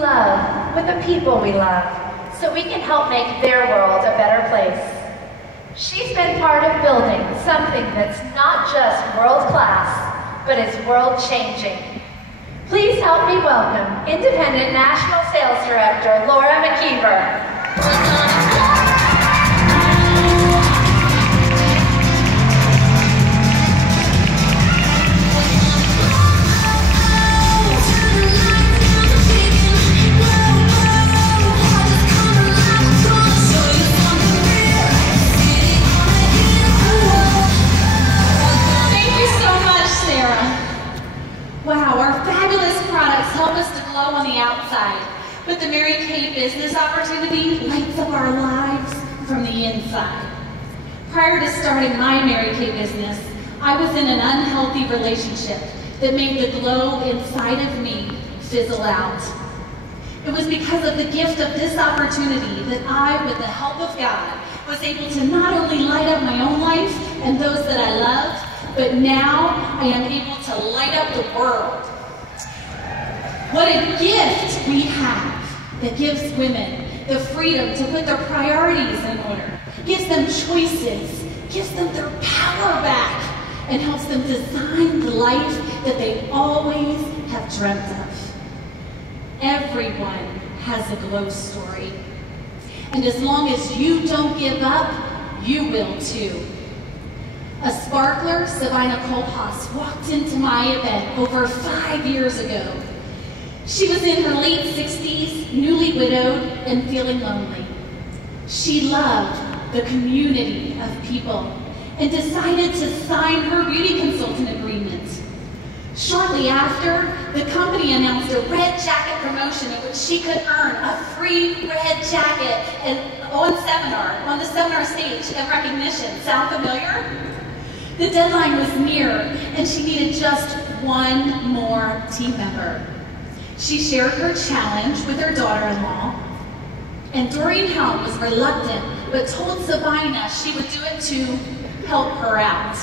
love with the people we love, so we can help make their world a better place. She's been part of building something that's not just world-class, but is world-changing. Please help me welcome Independent National Sales Director, Lara McKeever. Wow, our fabulous products help us to glow on the outside, but the Mary Kay business opportunity lights up our lives from the inside. Prior to starting my Mary Kay business, I was in an unhealthy relationship that made the glow inside of me fizzle out. It was because of the gift of this opportunity that I, with the help of God, was able to not only light up my own life and those that I loved, but now I am able to light up the world. What a gift we have that gives women the freedom to put their priorities in order, gives them choices, gives them their power back, and helps them design the life that they always have dreamt of. Everyone has a glow story. And as long as you don't give up, you will too. A sparkler, Sabina Kolhas, walked into my event over 5 years ago. She was in her late 60s, newly widowed, and feeling lonely. She loved the community of people and decided to sign her beauty consultant agreement. Shortly after, the company announced a red jacket promotion in which she could earn a free red jacket on the seminar stage of recognition. Sound familiar? The deadline was near, and she needed just one more team member. She shared her challenge with her daughter-in-law, and Doreen Helm was reluctant, but told Sabina she would do it to help her out.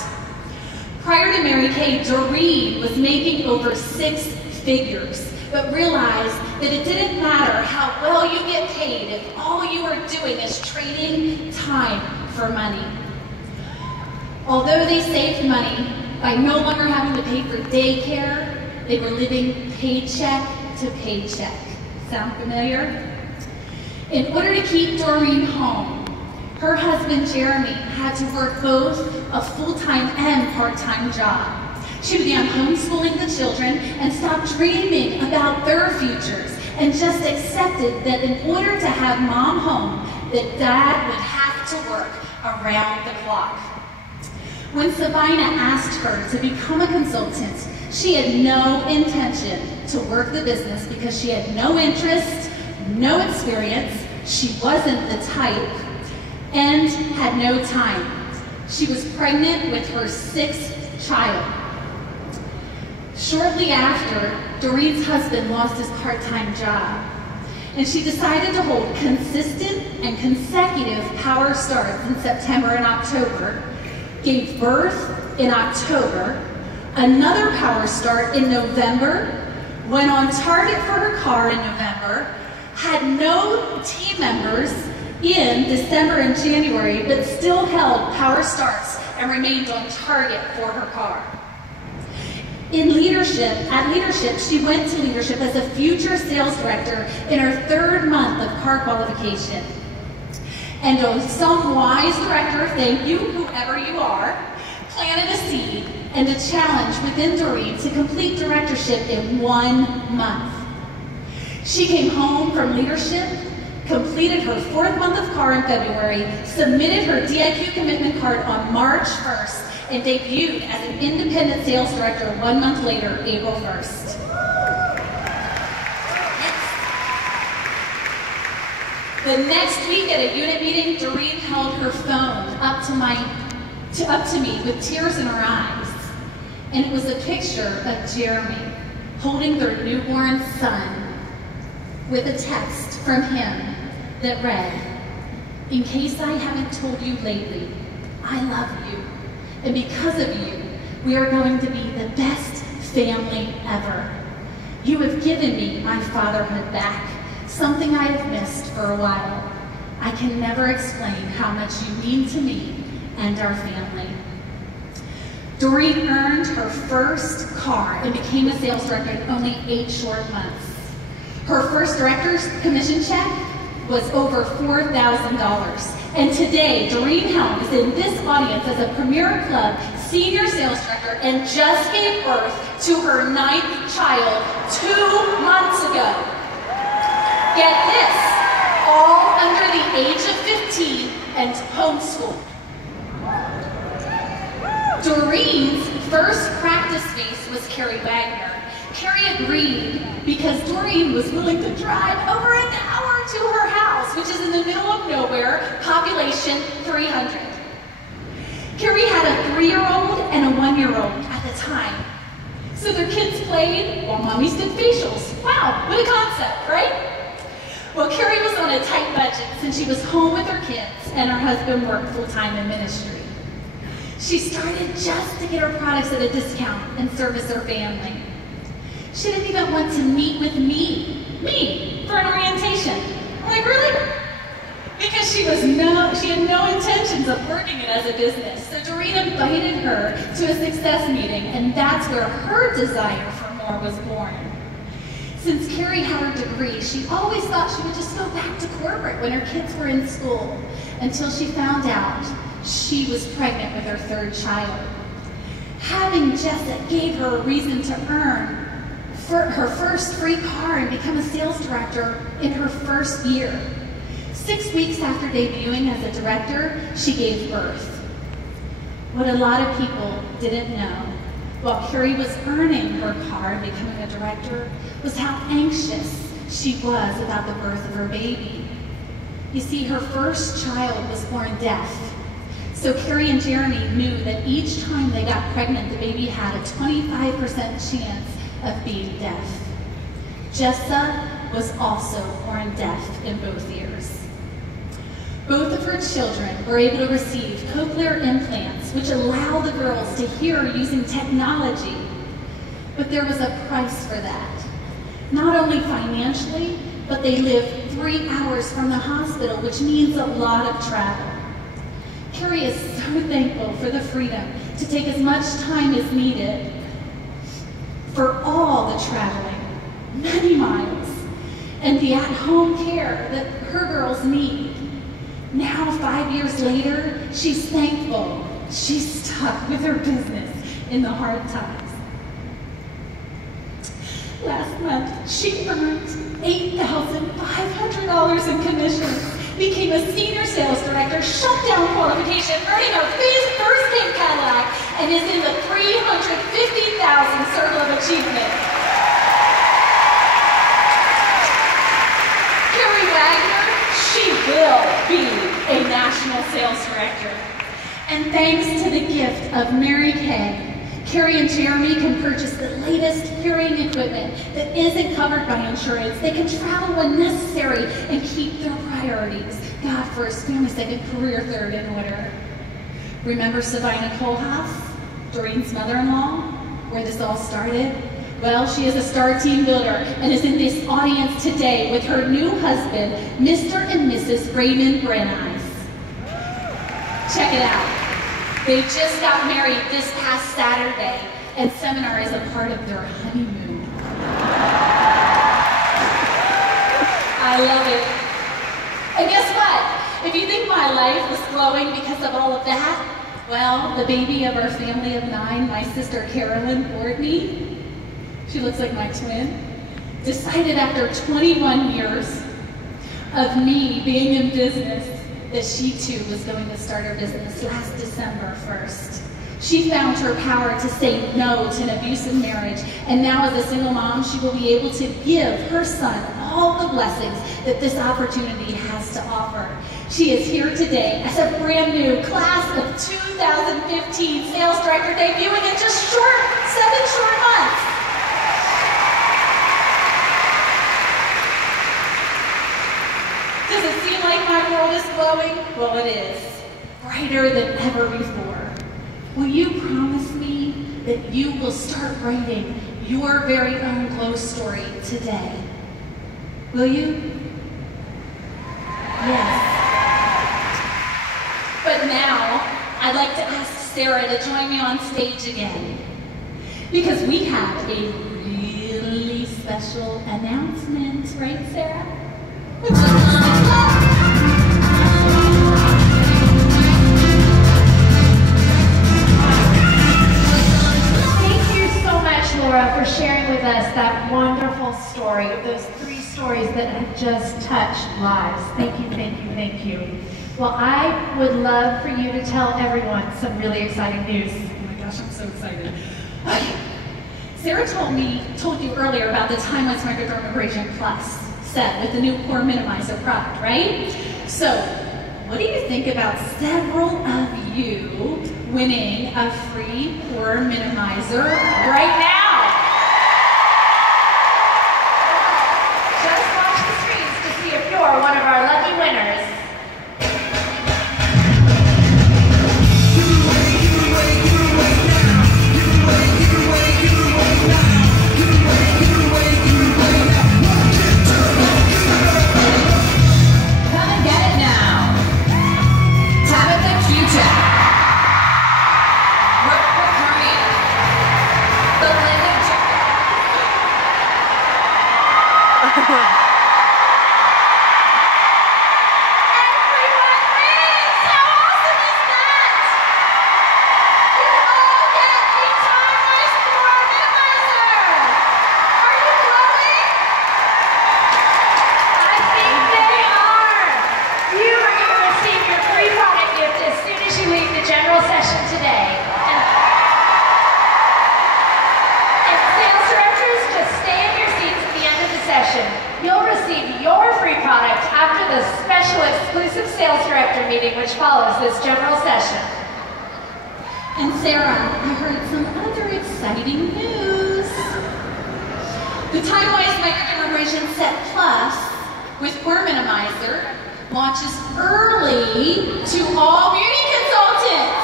Prior to Mary Kay, Doreen was making over 6 figures, but realized that it didn't matter how well you get paid if all you are doing is trading time for money. Although they saved money by no longer having to pay for daycare, they were living paycheck to paycheck. Sound familiar? In order to keep Doreen home, her husband Jeremy had to work both a full-time and part-time job. She began homeschooling the children and stopped dreaming about their futures and just accepted that in order to have mom home, that dad would have to work around the clock. When Sabina asked her to become a consultant, she had no intention to work the business because she had no interest, no experience, she wasn't the type, and had no time. She was pregnant with her 6th child. Shortly after, Doreen's husband lost his part-time job, and she decided to hold consistent and consecutive power starts in September and October, gave birth in October, another power start in November, went on target for her car in November, had no team members in December and January, but still held power starts and remained on target for her car. At leadership, she went to leadership as a future sales director in her 3rd month of car qualification. And some wise director, thank you, whoever you are, planted a seed and a challenge within Doreen to complete directorship in 1 month. She came home from leadership, completed her 4th month of car in February, submitted her DIQ commitment card on March 1st, and debuted as an independent sales director 1 month later, April 1st. The next week at a unit meeting, Doreen held her phone up to me with tears in her eyes. And it was a picture of Jeremy holding their newborn son with a text from him that read, "In case I haven't told you lately, I love you. And because of you, we are going to be the best family ever. You have given me my fatherhood back, something I have missed for a while. I can never explain how much you mean to me and our family. Doreen earned her first car and became a sales director in only 8 short months. Her first director's commission check was over $4,000. And today, Doreen Helm is in this audience as a Premier Club senior sales director and just gave birth to her 9th child 2 months ago. Get this, all under the age of 15 and homeschooled. Doreen's first practice space was Carrie Wagner. Carrie agreed because Doreen was willing to drive over an hour to her house, which is in the middle of nowhere, population 300. Carrie had a 3-year-old and a 1-year-old at the time. So their kids played while mommies did facials. Wow, what a concept, right? Well, Carrie was on a tight budget since she was home with her kids and her husband worked full-time in ministry. She started just to get her products at a discount and service her family. She didn't even want to meet with me, for an orientation. I'm like, really? Because she had no intentions of working it as a business. So Doreen invited her to a success meeting, and that's where her desire for more was born. Since Carrie had her degree, she always thought she would just go back to corporate when her kids were in school, until she found out she was pregnant with her 3rd child. Having Jessica gave her a reason to earn her first free car and become a sales director in her first year. 6 weeks after debuting as a director, she gave birth. What a lot of people didn't know, while Carrie was earning her car and becoming a director, was how anxious she was about the birth of her baby. You see, her first child was born deaf. So Carrie and Jeremy knew that each time they got pregnant, the baby had a 25% chance of being deaf. Jessa was also born deaf in both ears. Both of her children were able to receive cochlear implants, which allow the girls to hear using technology. But there was a price for that. Not only financially, but they lived 3 hours from the hospital, which means a lot of travel. Carrie is so thankful for the freedom to take as much time as needed for all the traveling, many miles, and the at-home care that her girls need. Now, 5 years later, she's thankful she's stuck with her business in the hard times. Last month, she earned $8,500 in commissions, became a senior sales director, shut down qualification, earning her first pink Cadillac, and is in the 350,000 Circle of Achievement. Carrie Wagner, she will be a national sales director. And thanks to the gift of Mary Kay, Carrie and Jeremy can purchase the latest hearing equipment that isn't covered by insurance. They can travel when necessary and keep their priorities, God first, family second, career third, in order. Remember Savina Kohlhaas, Doreen's mother-in-law, where this all started? Well, she is a star team builder and is in this audience today with her new husband, Mr. and Mrs. Raymond Brenice. Check it out. They just got married this past Saturday, and seminar is a part of their honeymoon. I love it. And guess what? If you think my life was glowing because of all of that, well, the baby of our family of 9, my sister Carolyn Boardney, she looks like my twin, decided after 21 years of me being in business that she too was going to start her business last December 1st. She found her power to say no to an abusive marriage, and now as a single mom, she will be able to give her son all the blessings that this opportunity has to offer. She is here today as a brand new class of 2015 sales director, debuting in just 7 short months. Does it seem like my world is glowing? Well, it is. Brighter than ever before. Will you promise me that you will start writing your very own glow story today. Will you? Yes. But now, I'd like to ask Sarah to join me on stage again, because we have a really special announcement, right, Sarah? Thank you so much, Laura, for sharing with us that wonderful story, those 3 stories that have just touched lives. Thank you, thank you, thank you. Well, I would love for you to tell everyone some really exciting news. Oh my gosh, I'm so excited. Okay. Sarah told you earlier about the Time-Wise Microdermabrasion Plus set with the new Pore Minimizer product, right? So, what do you think about several of you winning a free Pore Minimizer right now? Just watch the screens to see if you're one of our lucky winners. Which follows this general session. And Sarah, I heard some other exciting news. The Time-Wise Microdermabrasion Set Plus with Pore Minimizer launches early to all beauty consultants.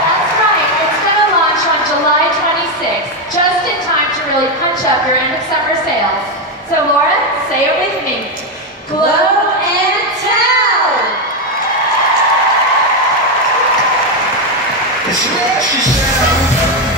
That's right, it's going to launch on July 26th, just in time to really punch up your end of summer sales. So Laura, say it with me. Glow and tell! It's what she said.